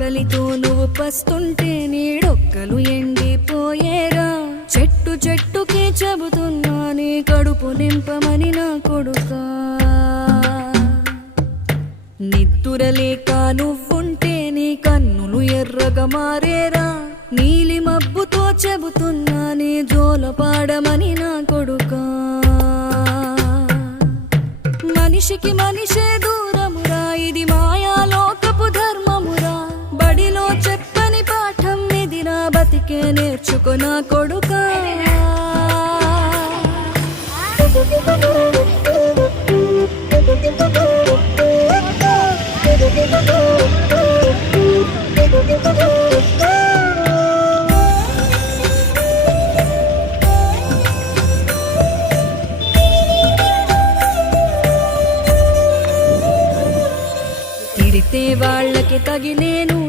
ఆకలితో నువ్వు పస్తుంటే నీడొక్కలు ఎండిపోయేరా. చెట్టు చెట్టుకే చెబుతున్నా నీ కడుపు నింపమని నా కొడుకా. నిద్దురలేక నువ్వుంటే నీ కన్నులు ఎర్రగా మారేరా. నీలి మబ్బుతో చెబుతున్నా నీ జోలపాడమని నా కొడుకా. మనిషికి మనిషే దూరమురా, ఇది మాయాలోకపు ధర్మమురా. బడిలో చెప్పని పాఠం ఇదిరా, బతికే నేర్చుకో నా కొడుకా. తిడితే వాళ్ళకి తగిలే